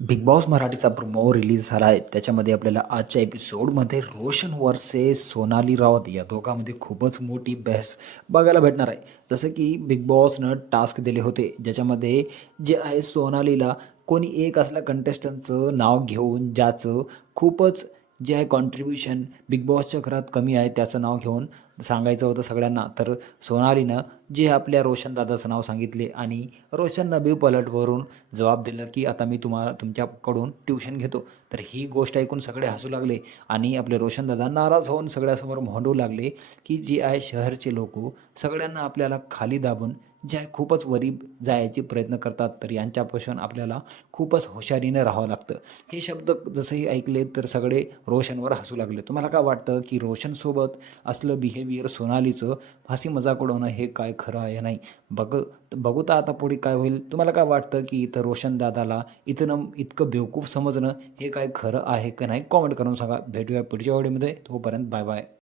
Big boss मराठीचा promo release झाला आहे त्याच्यामध्ये आपल्याला आजच्या एपिसोडमध्ये रोशन वर्से सोनाली रावत या दोघांमध्ये खूपच मोठी बहस बघायला भेटणार आहे. जसं की बिग बॉसनं टास्क दिले होते. ज्याच्यामध्ये जे आहे सोनालीला कोणी एक असल्या कंटेस्टंटचं नाव घेऊन ज्याचं खूपच जे आहे कॉन्ट्रीब्युशन बिग बॉसच्या घरात कमी आहे त्याचं नाव घेऊन सांगायचं होतं सगळ्यांना. तर सोनालीनं जे आपल्या रोशन दादाचं नाव सांगितले आणि रोशननं बी पलटवरून जबाब दिलं की आता मी तुम्हाला तुमच्याकडून ट्युशन घेतो. तर ही गोष्ट ऐकून सगळे हसू लागले आणि आपले रोशन दादा नाराज होऊन सगळ्यासमोर भांडू लागले की जे आहे शहरचे लोक सगळ्यांना आपल्याला खाली दाबून जे खूपच वरी जायचे प्रयत्न करतात तर यांच्यापासून आपल्याला खूपच हुशारीने राहावं लागतं. हे शब्द जसंही ऐकले तर सगळे रोशनवर हसू लागले. तुम्हाला काय वाटतं की रोशनसोबत असलं बिहेवियर सोनालीचं फाशी मजाक उडवणं हे काय खरं आहे नाही? बघ बघू तर आता पुढे काय होईल. तुम्हाला काय वाटतं की इथं रोशन दादाला इतकं बेवकूफ समजणं हे काय खरं आहे का नाही? कॉमेंट करून सांगा. भेटूया पुढच्या व्हिडिओमध्ये तोपर्यंत बाय बाय